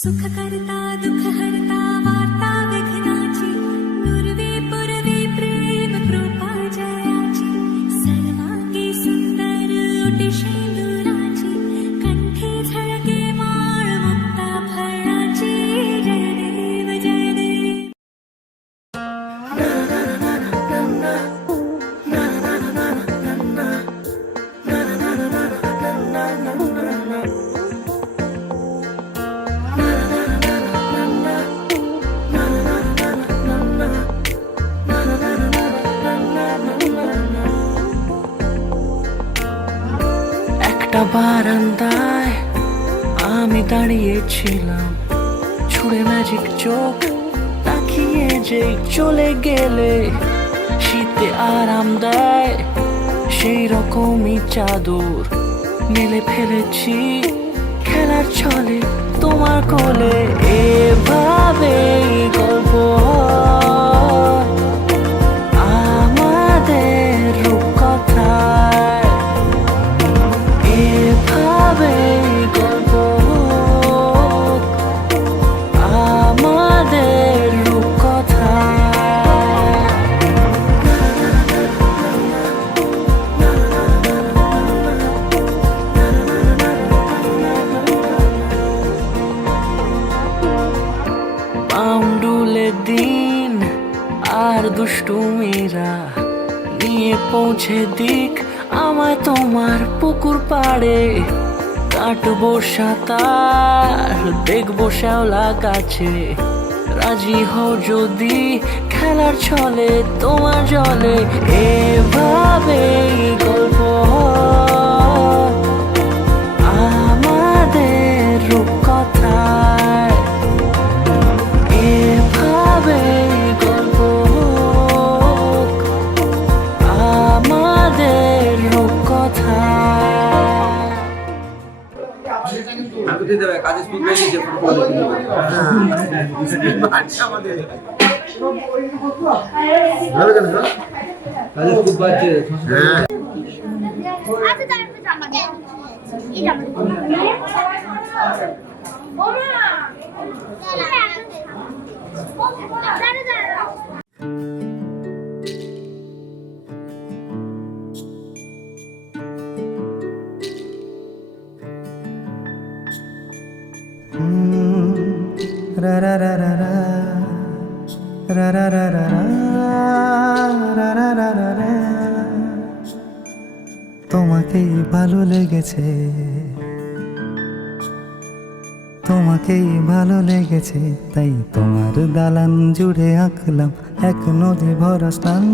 सुख करता दुख हरता वार्ता विघ्नाची पूर्वी पूर्वी प्रेम कृपा जयाची सर्वांगी सुंदर ओटी शेंदुराची कंठी झळके माळ मुक्ता फळाची जय देव जय देव. একটা বারান্দায় আমি দাঁড়িয়েছিলাম, ছুঁড়ে ম্যাজিক চোখ তাকিয়ে যে চলে গেলে শীতে আরাম দেয় সেই রকমই চাদর মেলে ফেলেছি খেলার ছলে তোমার কোলে। এভাবেই গল্প হয় আমাদের রূপকথায়, এভাবেই গল্প হোক আমাদের রূপকথায়। পাউন্ডুলে দিন আর দুষ্টুমিরা নিয়ে পৌঁছে দিক আমায় তোমার পুকুর পাড়ে। কাটবো সাঁতার দেখবো শ্যাওলা গাছে, রাজি হও যদি খেলার ছলে তোমার জলে। এভাবেই গল্প হয় আমাদের রূপকথায়, এভাবেই গল্প হোক আমাদের রূপকথায়। কাজে স্কুল পেয়ে গেছে কাজে স্কুল পাচ্ছে। ra ra ra ra ra ra ra ra ra ra ra ra ra ra। তোমাকেই ভালো লেগেছে, তোমাকেই ভালো লেগেছে, তাই তোমার দালান জুড়ে আঁকলাম এক নদী ভরা স্থান।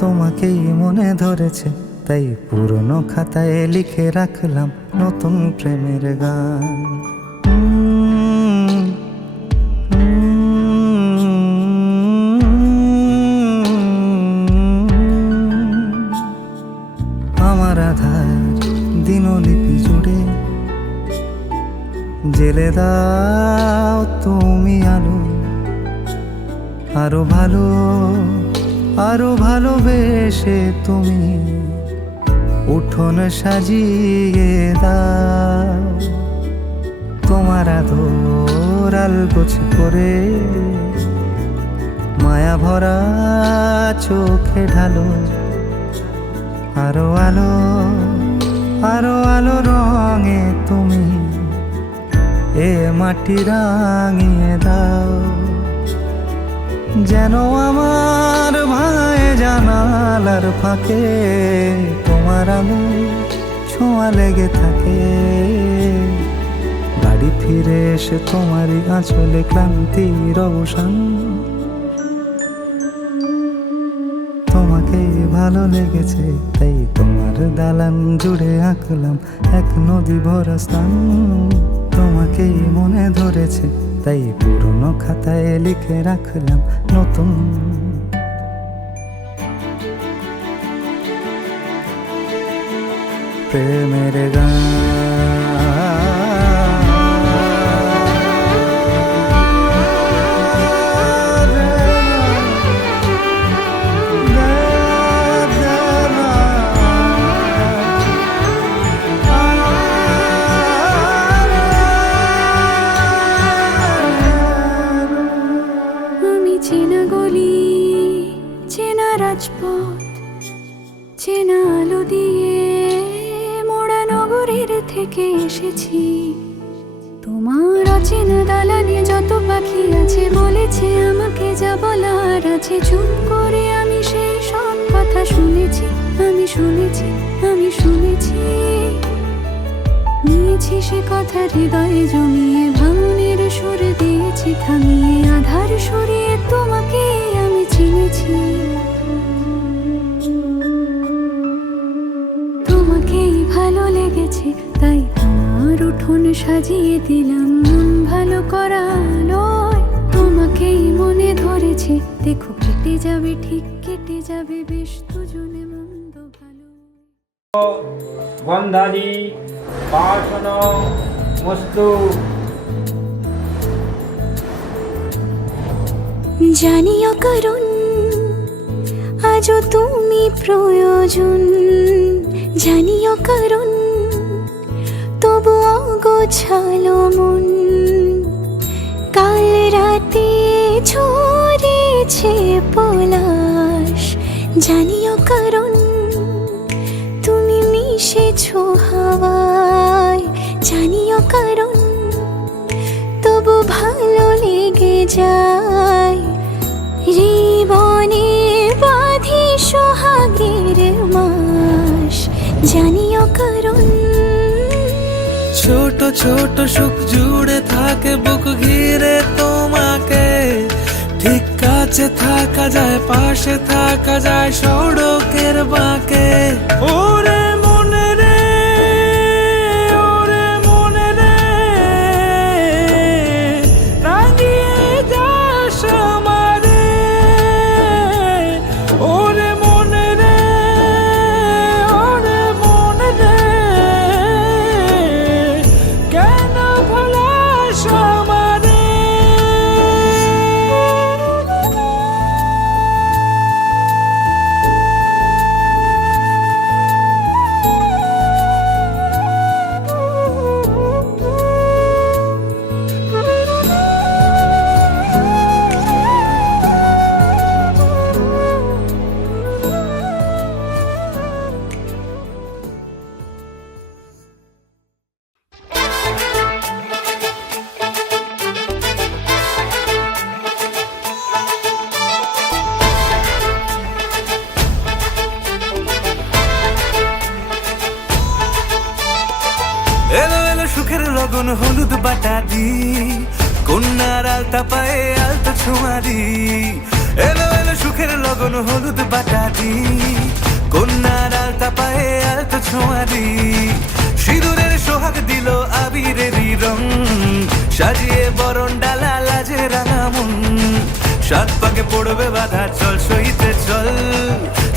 তোমাকেই মনে ধরেছে, তাই পুরনো খাতায় লিখে রাখলাম নতুন প্রেমের গান। আমার আধার দিনলিপি জুড়ে জেলে দাও তুমি আলো, আরো ভালো আরো ভালোবেসে তুমি উঠোন সাজিয়ে দাও। তোমার আদর আলগোছ করে মায়া ভরা চোখে ঢালো, আরো আলো আরো আলো রঙে তুমি এ মাটি রাঙিয়ে দাও। যেন আমার ভাই জানালার ফাঁকে তোমার আলো ছোঁয়া লেগে থাকে। বাড়ি ফিরে এসে তোমারই আঁচলে ক্লান্তির অবসান। তোমাকে ভালো লেগেছে, তাই তোমার দালান জুড়ে আঁকলাম এক নদী ভরা স্থান। তোমাকেই মনে ধরেছে, তাই পুরনো খাতায় লিখে রাখলাম নতুন প্রেমের গান। যত পাখি আছে বলেছে আমাকে যা বলার আছে, চুপ করে আমি সেই সব কথা শুনেছি, আমি শুনেছি, আমি শুনেছি। নিয়েছি সে কথা হৃদয়ে জমিয়ে, ভাঙনের সুর দিয়েছি থামিয়ে, আধার সরিয়ে তোমাকে আমি চিনেছি। তোমাকেই ভালো লেগেছে তাই আমার উঠোন সাজিয়ে দিলাম মন ভালো করা আলোয়। তোমাকেই মনে ধরেছে, দেখো কেটে যাবে, ঠিক কেটে যাবে বেশ দুজনে মন্দ ভালো। গন্ধাদি বাসন মস্তু। জানিও কারণ আজও তুমি প্রয়োজন, জানিও কারণ তবু অগোছালো মন। কাল রাতে ঝরেছে পলাশ, জানিও কারণ তুমি মিশেছো হাওয়ায়, জানিও কারণ তবু ভালো লেগে যায়। জীবনে বাঁধি সোহাগের মাস, জানিও কারণ ছোট ছোট সুখ জুড়ে থাকে বুক ঘিরে তোমাকে, ঠিক কাছে থাকা যায়, পাশে থাকা যায় সড়কের বাঁকে। ওরে মনে রে, ওরে মনে রে, রাঙিয়ে যাস আমারে। ওরে মনে রে, ওরে মনে রে, কেন ভোলাস আমারে। এলো এলো সুখের লগন হলুদ বাটা দি, কন্যার আলতা পায়ে আলতা ছোঁয়া দি। এলো এলো সুখের লগন হলুদ বাটা দি, কন্যার আলতা পায়ে আলতা ছোঁয়া দি। সিঁদুরের সোহাগ দিল আবিরেরই রং, সাজিয়ে বরণ ডালা লাজে রাঙা মন। সাত পাকে পড়বে বাধা চল সইতে চল,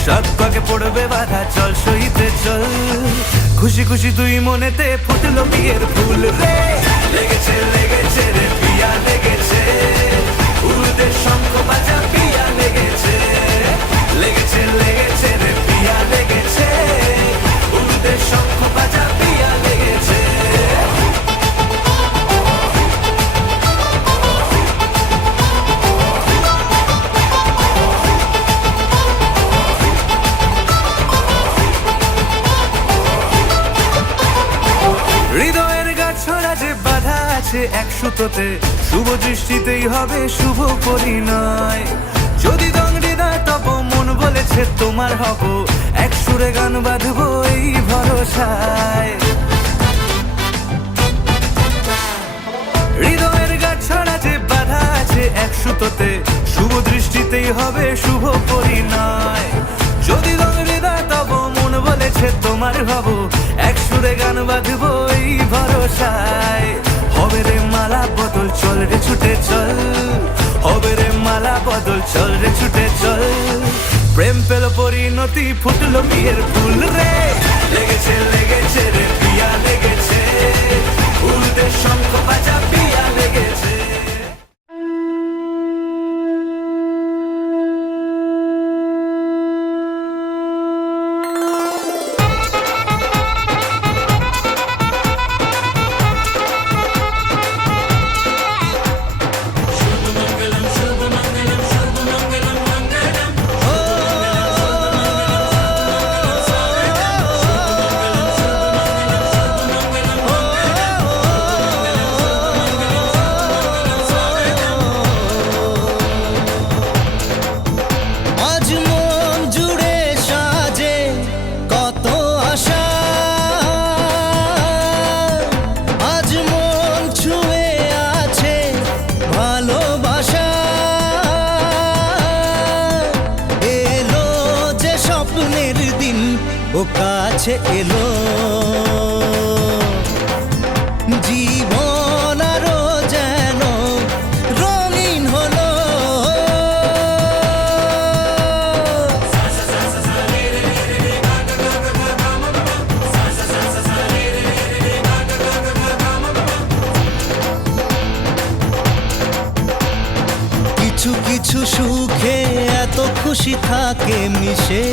সাত পাকে পড়বে বাধা চল সইতে চল। খুশি খুশি দুই মনেতে ফুটলো বিয়ের ফুল রে, লেগেছে লেগেছে রে পিয়া লেগেছে, উড়তে শঙ্খ বাজা পিয়া লেগেছে, লেগেছে লেগেছে রে পিয়া লেগেছে, উড়তে শঙ্খ বাজা পিয়া লেগেছে। হৃদয়ের গাছড়া যে বাধা আছে এক সুতোতে, শুভ দৃষ্টিতেই হবে শুভ পরিণয়। যদি দংড়ি না তব মন বলেছে তোমার হব, এক সুরে গান বাঁধবো এই ভরসায়। হৃদয়ের গাছড়া যে বাধা আছে এক সুতোতে, শুভ দৃষ্টিতেই হবে শুভ পরিণয়। যদি দংড়ি না তব মন বলেছে তোমার হব, এক সুরে গান বাঁধবো এই ভরসায়। হবে রে মালা বদল চল রে ছুটে চল, হবে রে মালা বদল চল রে ছুটে চল। প্রেম পেল পরিণতি ফুটলো বিয়ের ফুল রে, লেগেছে লেগেছে রে পিয়া লেগেছে, উড়তে শঙ্খ বাজা পিয়া লেগেছে। ও কাছে এলো, জীবন আরো যেন রঙিন হলো। কিছু কিছু সুখে এত খুশি থাকে মিশে,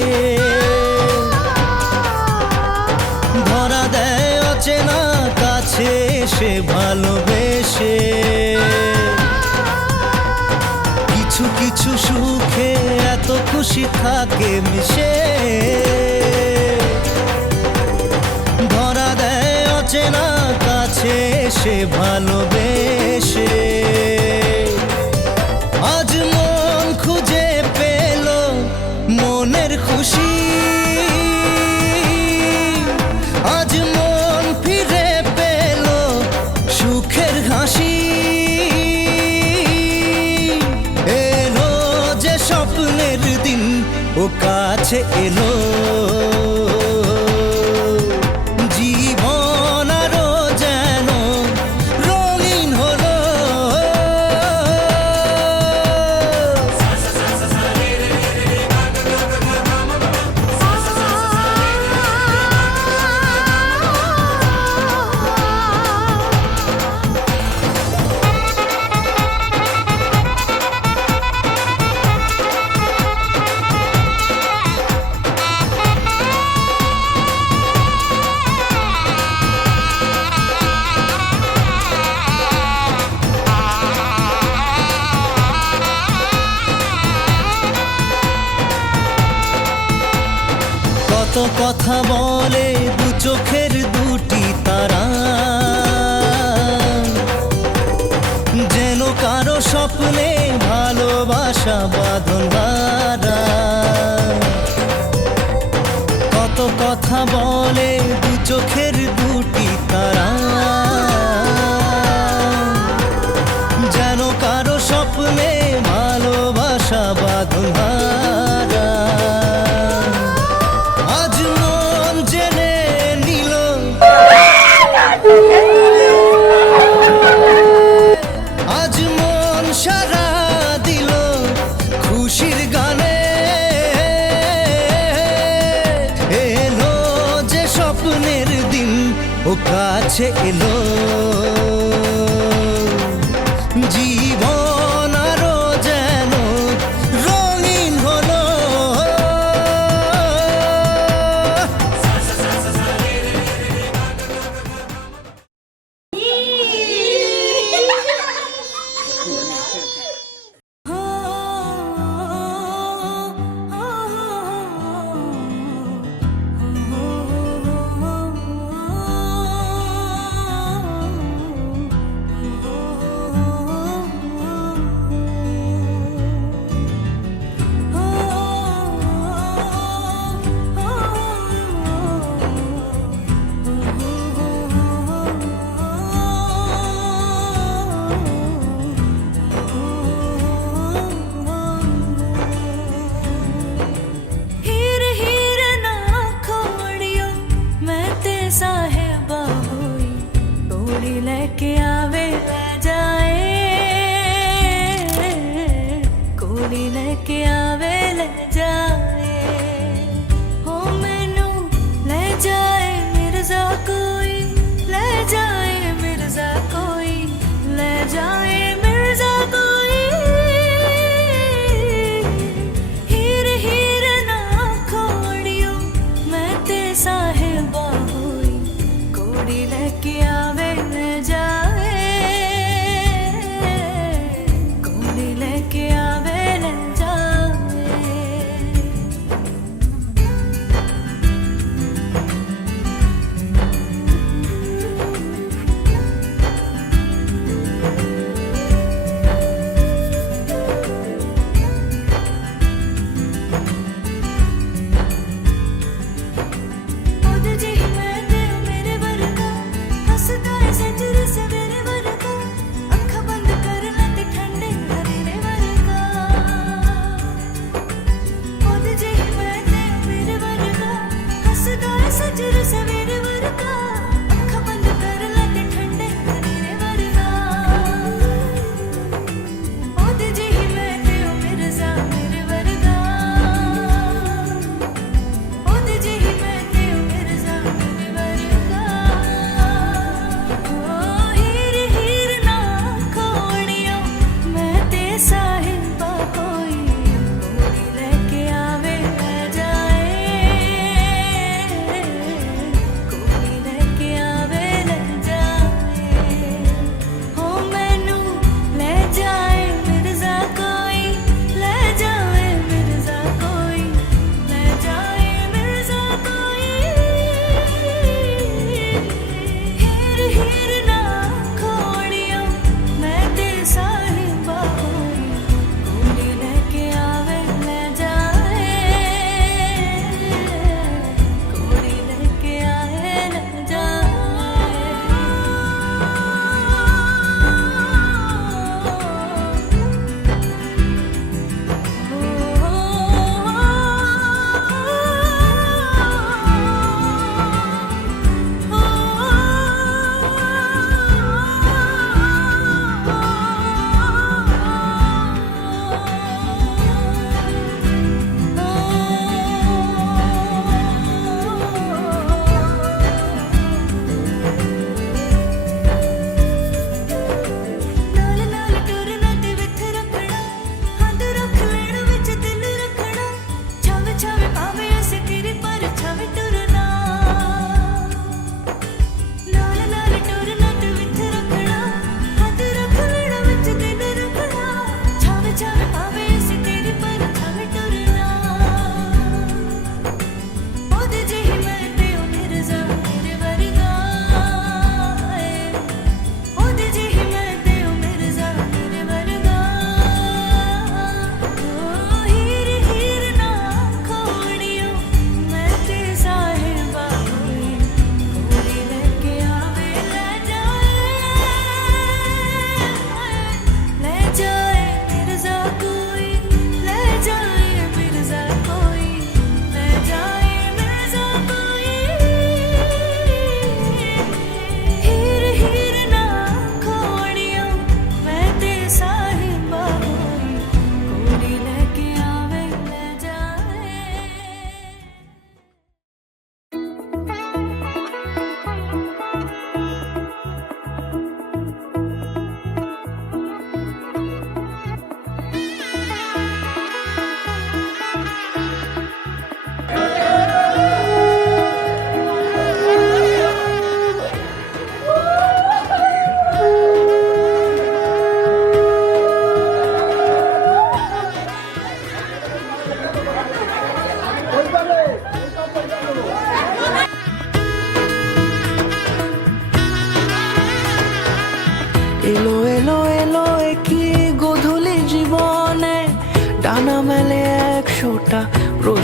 ধরা দেয় অচেনা কাছে এসে ভালোবেসে। কিছু কিছু সুখে এত খুশি থাকে মিশে, ধরা দেয় অচেনা কাছে এসে ভালোবেসে। আজ মন খুঁজে পেল মনের খুশি, আজ মন ফিরে পেল সুখের হাসি। এলো যে স্বপ্নের দিন, ও কাছে এলো, জীবন আরো যেন রঙিন হলো। কত কথা বলে দু চোখের দুটি তারা, যেন কারো স্বপ্নে ভালোবাসা বাঁধন হারা। কত কথা বলে দু চোখের দুটি তারা, যেন কারো স্বপ্নে ভালোবাসা বাঁধন হারা। আজ মন জেনে নিল, আজ মন সারা দিল খুশির গানে। এলো যে স্বপ্নের দিন, ও কাছে এলো, জীবন আরো যেন রঙিন হলো।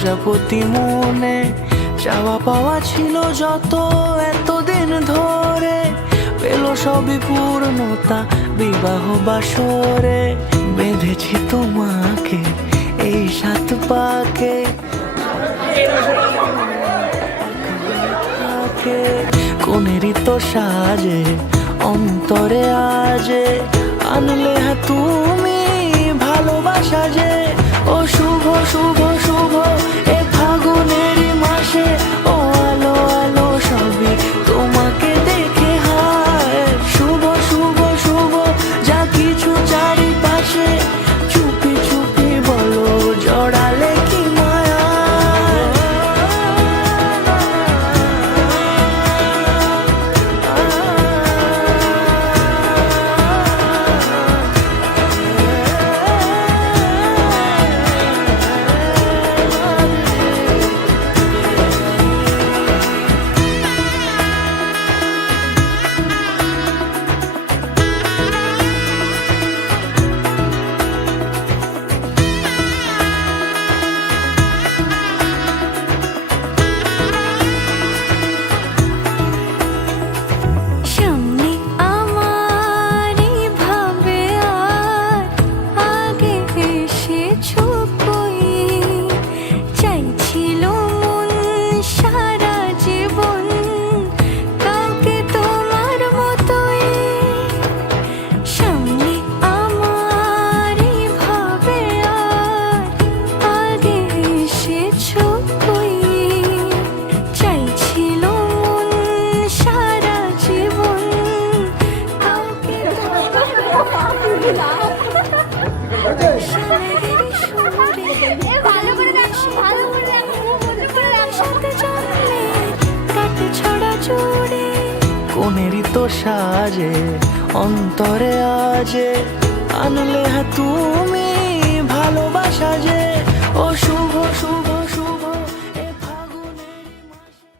প্রজাপতি মনে চাওয়া পাওয়া ছিল যত এতদিন ধরে, পেল সবই পূর্ণতা বিবাহ বাসরে। বেঁধেছি তোমাকে এই 7 পাকে, কোনেরই তো সাজে অন্তরে আজে, আনলে তুমি ভালোবাসা যে। ও শুভ শুভ শুভ এ ফাগুনেরই মাসে, ও আলো আলো সবই তোমাকে দেখে হায়। শুভ শুভ শুভ যা কিছু চারিপাশে, চুপি চুপি বলো জড়ালে কি মায়া। সামনে আমার ভাবে আর আগে এসেছো কই, চাইছিল মন সারা জীবন কাউকে তোমার মতোই। সামনে আমার ভাবে আর আগে এসেছো কই, চাইছিল মন সারা জীবন কাউকে কোনেরই তো সাজে অন্তরে আজে, আনলে তুমি ভালোবাসা যে। ও শুভ শুভ শুভ এ ফাগুনেরই মাসে।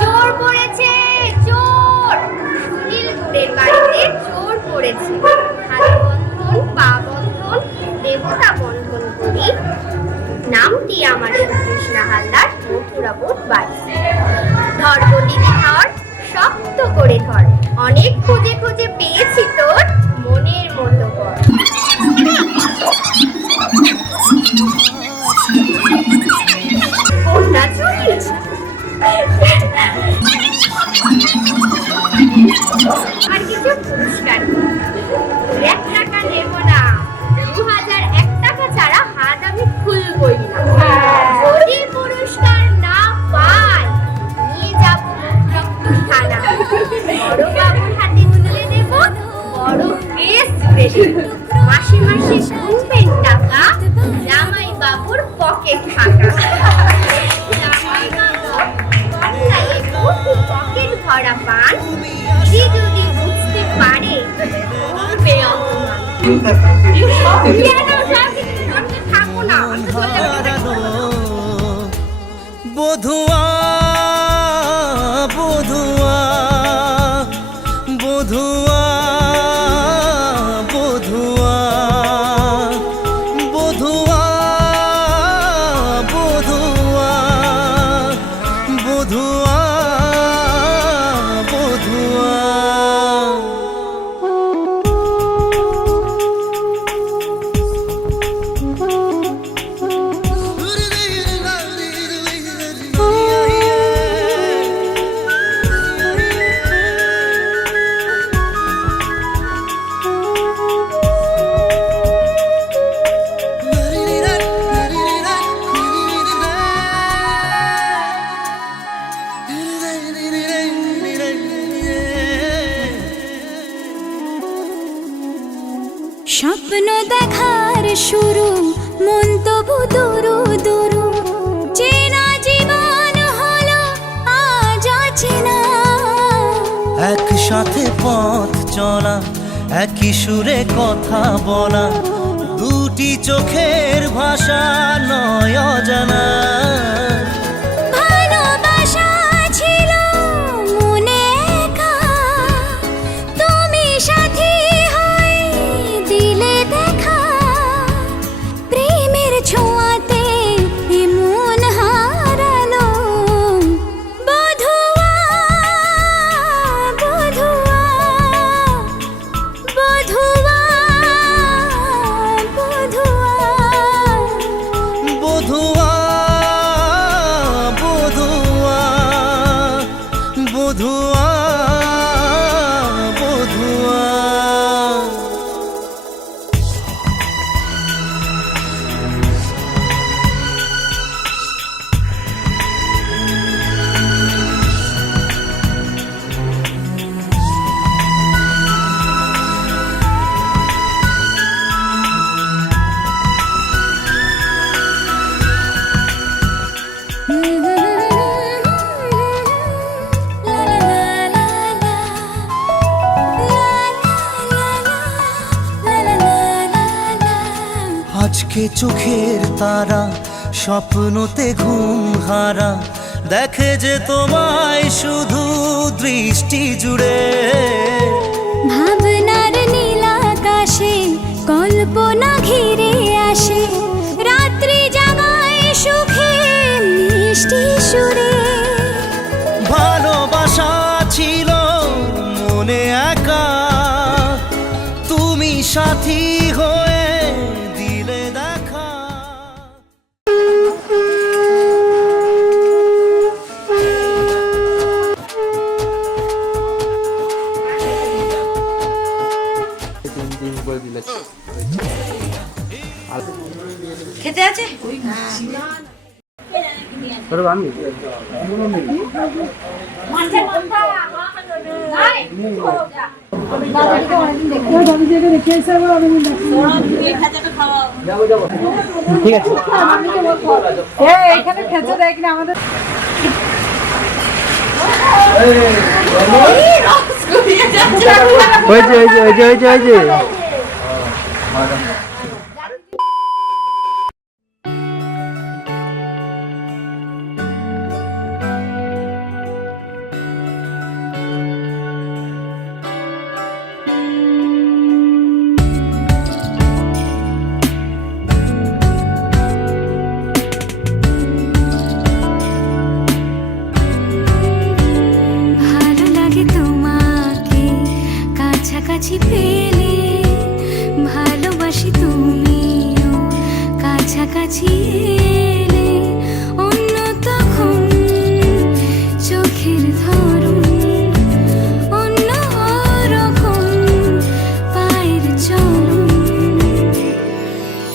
চোর পড়েছে, চোর! সুনীল গুড়ের বাড়িতে চোর পড়েছে। হাত বন্ধন, পা বন্ধন, দেবতা বন্ধন করি। নামটি আমার শ্রীকৃষ্ণা হালদার, মথুরাপুর বাড়ি। ধর দিদি ধর, শক্ত করে ধর, অনেক খুঁজে খুঁজে পেয়েছি তোর মনের মতো কর। কোনটা চুরি? আর কিছু পুরস্কার 1 টাকা নেব না, 2001 টাকা ছাড়া হাত আমি খুলবই না। যদি পুরস্কার না পাই নিয়ে যাব একটু থানা, বড় বাবুর হাতে তুলে দেব, বড় কেস জুড়ে দেব। মাসে মাসে গুনবেন টাকা, জামাই বাবুর পকেট ফাঁকা। জামাই বাবু পকেট ভরা পান, দিদি যদি বুঝতে পারে করবে অপমান। আমি তো থাকবো না, আমি তো চলে যাবো। বধুয়া বধুয়া বধুয়া বধুয়া বধুয়া বধুয়া বধুয়া বধুয়া। স্বপ্ন দেখার শুরু, মন তবু দুরু দুরু, চেনা জীবন হলো আজ অচেনা। একসাথে পথ চলা, একই সুরে কথা বলা, দুটি চোখের ভাষা নয় অজানা। ভালোবাসা আজকে চোখের তারা স্বপ্নতে ঘুম হারা দেখে যে তোমায় শুধু দৃষ্টি জুড়ে। ভাবনার নীল আকাশে কল্পনা ঘিরে আসে, রাত্রি জাগায় সুখে মিষ্টি সুরে। ভালোবাসা ছিল মনে একা, তুমি সাথী হয়ে দিলে দেখা। করে দিলে খেতে আছে আমি ঠিক আছে এখানে খেতে দেয় কিনা আমাদের হয়েছে ভালো লাগে তোমাকে কাছাকাছি পেলে, ভালোবাসি তুমিও কাছাকাছি এলে। অন্য তখন চোখের ধরন অন্য রকম পায়ের চরণ।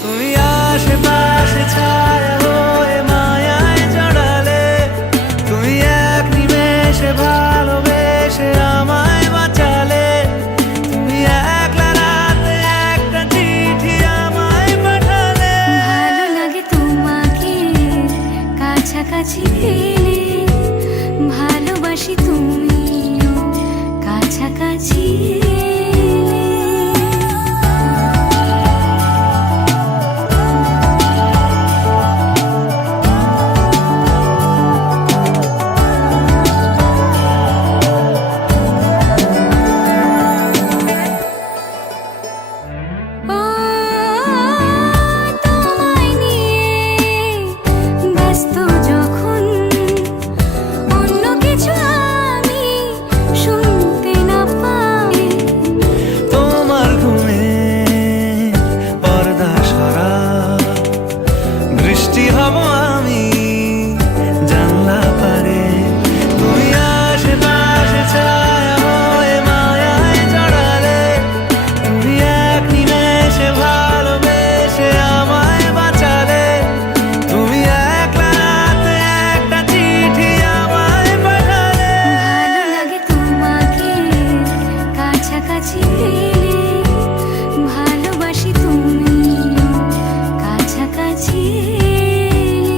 তুমি আশেপাশে ছায়া হয়ে মায়ায় জড়ালে, তুমি এক নিমেষে ভালোবেসে আমায় বাঁচালে। তুমি একলা রাতে একটা চিঠি আমায় পাঠালে। ভালো লাগে তোমাকে কাছাকাছি পেলে, ভালোবাসি তুমিও কাছাকাছি এলে। ও তোমায় নিয়ে ব্যস্ত যখন, অন্য কিছু আমি শুনতে না পাই। তোমার ঘুমে পর্দা সরা, বৃষ্টি হব আমি জানলা পারে। তুমি আশেপাশে ছায়া হয়ে মায়ায় জড়ালে, তুমি এক নিমেষে ভালোবেসে আমায় বাঁচালে। তুমি একলা রাতে একটা চিঠি আমায় পাঠালে। ভালো লাগে তোমাকে কাছাকাছি পেলে, ভালোবাসি তুমিও কাছাকাছি এলে।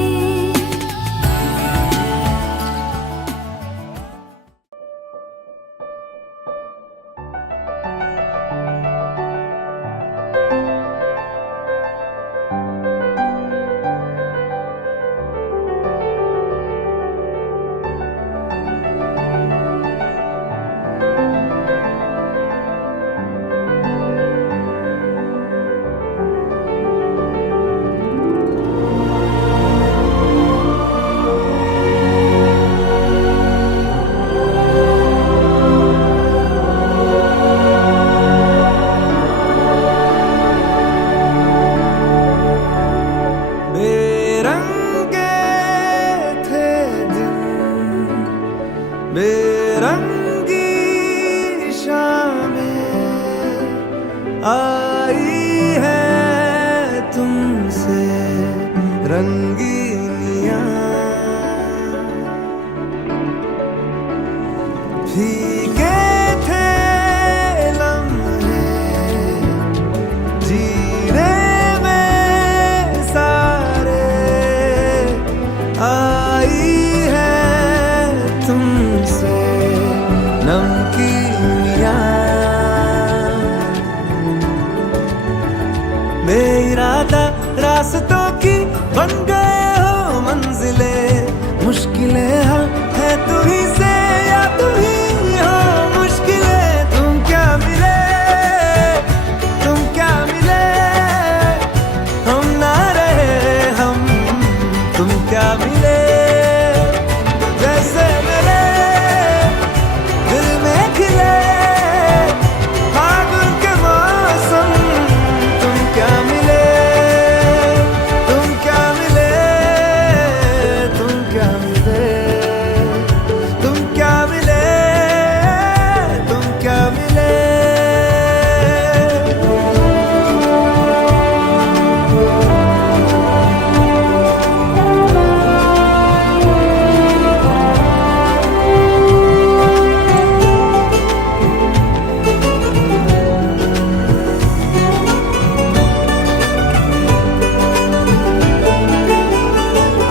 बेरंगे थे दिन, बेरंगी शामें आई है तुमसे रंगीनियां। फीके थे लम्हे जीने में सारे, आई है तुमसे नमकीनियां। मेरा जाता रास्तों की बन गए हो मंजिलें मुश्किलें हल है तू ही से या तू ही हो मुश्किलें तुम क्या मिले हम ना रहे हम तुम क्या मिले जैसे मेरे दिल में खिले फागुन के मौसम तुम क्या मिले तुम क्या मिले तुम क्या मिले तुम क्या मिले तुम क्या मिले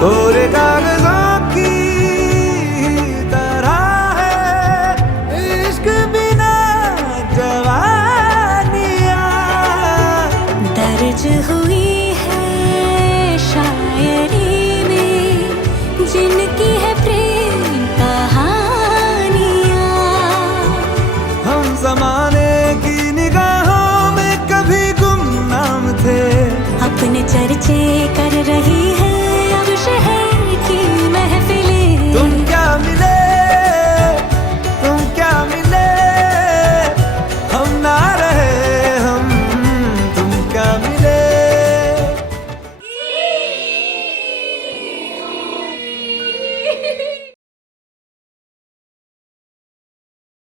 कोरे कागजों की तरह है इश्क बिना जवानियाँ दर्ज हुई है शायरी में जिनकी है प्रेम कहानियाँ हम जमाने की निगाहों में कभी गुमनाम थे अपने चर्चे कर रही है